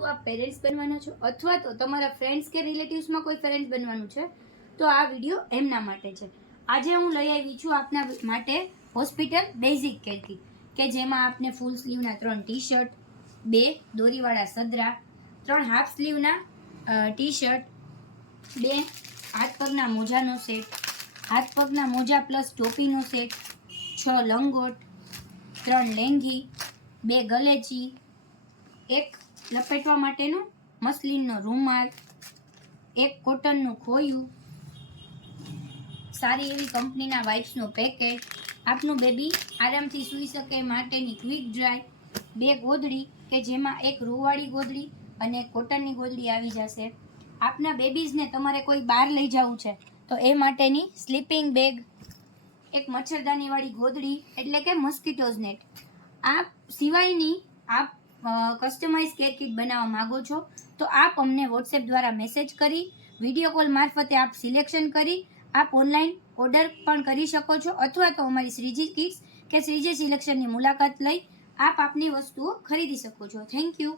વસ્તુ આપ પેરેન્ટ્સ બનવાના છો અથવા તો તમારા ફ્રેન્ડ્સ કે રિલેટિવ્સમાં કોઈ ફ્રેન્ડ્સ બનવાનું છે, તો આ વીડિયો એમના માટે છે. આજે હું લઈ આવી છું આપના માટે હોસ્પિટલ બેઝિક કેરથી કે જેમાં આપને ફૂલ સ્લીવના ત્રણ ટી શર્ટ બે દોરીવાળા સદરા, ત્રણ હાફ સ્લીવના ટી શર્ટ બે હાથ પગના મોજાનો સેટ હાથ પગના મોજા પ્લસ ટોપીનો સેટ છ લંગોટ, ત્રણ લેંગી, બે ગલેચી, એક લપેટવા માટેનો મસલિનનો રૂમાલ, એક કોટનનું ખોયું, સારી એવી કંપનીના વાઇપ્સનું પેકેટ, આપનું બેબી આરામથી સૂઈ શકે માટેની ક્વિક ડ્રાય, બે ગોદડી કે જેમાં એક રૂવાળી ગોદડી અને કોટનની ગોદડી આવી જશે. આપના બેબીઝને તમારે કોઈ બહાર લઈ જવું છે, તો એ માટેની સ્લીપિંગ બેગ, એક મચ્છરદાનીવાળી ગોદડી એટલે કે મોસ્કિટોઝ નેટ આ સિવાયની આપ કસ્ટમાઇઝ કેર કિટ બનાવવા માંગો છો, તો આપ અમને વોટ્સએપ દ્વારા મેસેજ કરી વીડિયો કોલ મારફતે આપ સિલેક્શન કરી, આપ ઓનલાઈન ઓર્ડર પણ કરી શકો છો, અથવા તો અમારી શ્રીજી કિટ્સ કે શ્રીજી સિલેક્શનની મુલાકાત લઈ આપ આપની વસ્તુઓ ખરીદી શકો છો. Thank you